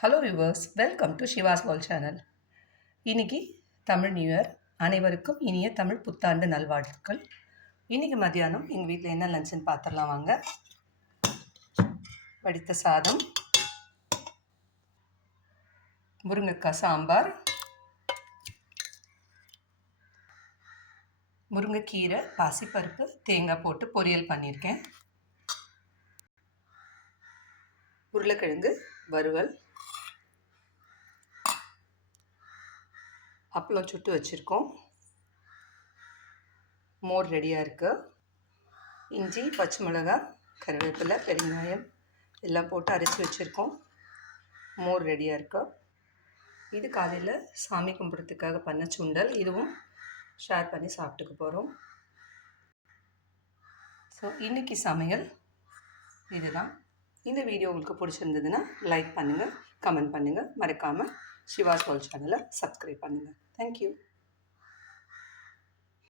Hello viewers, welcome to Siva's world channel. இன்னைக்கு Tamil new year. அனைவருக்கும் இனிய தமிழ் புத்தாண்டு நல்வாழ்த்துக்கள். இன்னைக்கு மத்தியானம் எங்கள் வீட்டில் என்ன லஞ்சுன்னு பார்த்துடலாம் வாங்க. வடித்த சாதம், முருங்கைக்காய் சாம்பார், முருங்கைக்கீரை, பாசிப்பருப்பு, தேங்காய் போட்டு பொரியல் பண்ணியிருக்கேன். உருளைக்கிழங்கு வறுவல், அப்பளம் சுட்டு வச்சுருக்கோம். மோர் ரெடியாக இருக்குது. இஞ்சி, பச்சை மிளகாய், கருவேப்பிலை, பெருங்காயம் எல்லாம் போட்டு அரைச்சி வச்சுருக்கோம். மோர் ரெடியாக இருக்கு. இது காலையில் சாமி கும்பிட்றதுக்காக பண்ண சுண்டல். இதுவும் ஷேர் பண்ணி சாப்பிட்டுக்க போகிறோம். ஸோ இன்றைக்கி சமையல் இதுதான். இந்த வீடியோ உங்களுக்கு பிடிச்சிருந்ததுன்னா லைக் பண்ணுங்கள், கமெண்ட் பண்ணுங்கள், மறக்காமல் சிவாஸ் வேர்ல்ட் சேனலை சப்ஸ்கிரைப் பண்ணுங்கள். தேங்க்யூ.